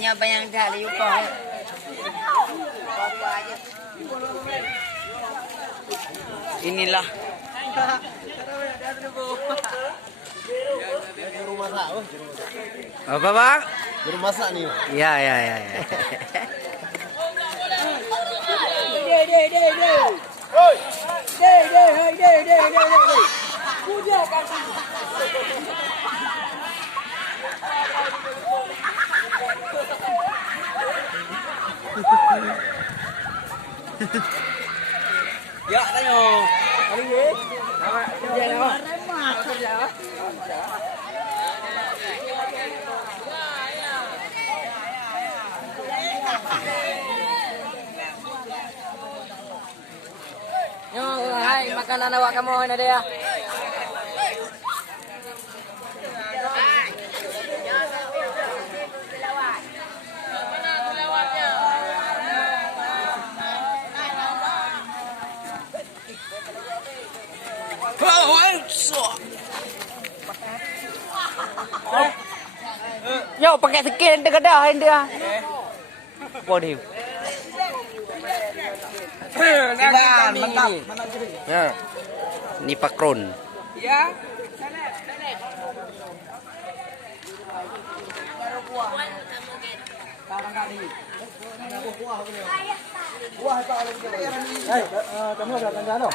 Nyoba yang dari Yuko. Inilah. Juru masak, Apa bang? juru masak nih. Ya. Ya, tayo. Ano yun? Yo, hai, makanan awak kamu ini dia. Yo, pakai skin dekat dia. Waduh. Mantap. Ya. Ini pakron. Ya. Kamu ada tanda no?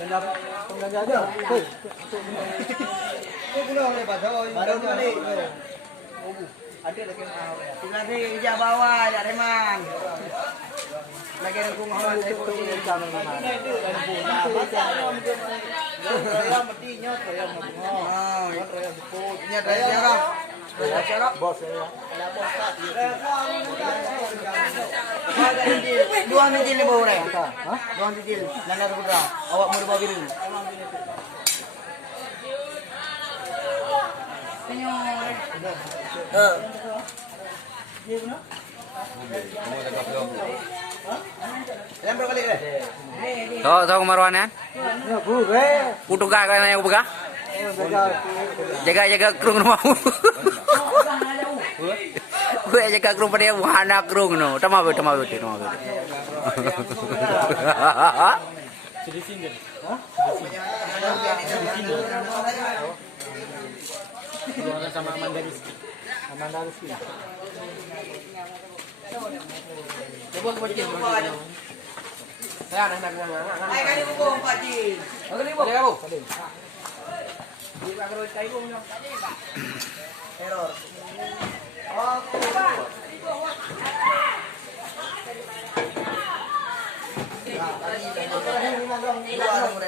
Tanda aja. Baru tadi. Ada lagi lagi ija bawah ada reman. Lagi ada kung hawa itu jangan mana. Saya mesti nyot saya mau. Nyot saya sebut. Nyot saya bos saya. Dua mijil ni bawa orang. Hah? Dua mijil. Nana berapa? Awak mau berapa piring? Tahu Marwan kan? Putu gak kan yang buka? Jaga kerung rumahmu. Gue jaga kerung pada wahana kerung no. Tama betul. Sama Amanda Rizky. Coba kecil. Saya anak. Hai kali buku Pak Jin. Kali buku. Ada kamu? Di bagian kai buku dong. Error. Oke, Pak.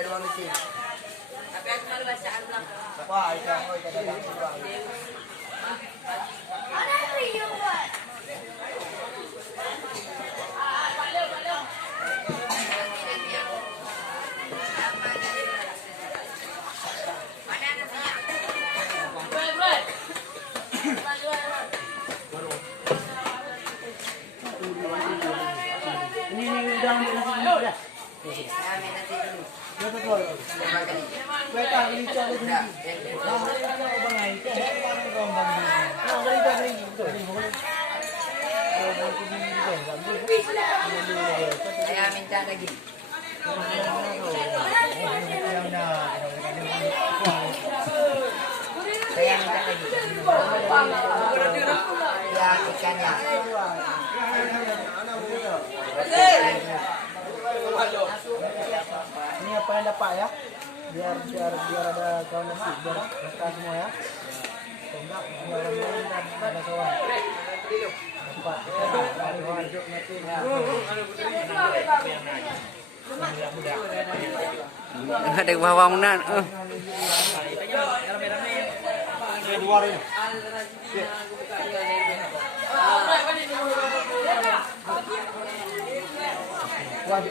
Dua mesin. Tapi aku malu bacaan ulang. Wah, itu saya minta lagi. Saya minta lagi. Ya ikannya. Ini apa yang dapat ya? Biar ada kawan nasi, biar mereka semua ya. Enggak, ada kawan. Dapat. Ada bawang nan. Dua ini. Wah,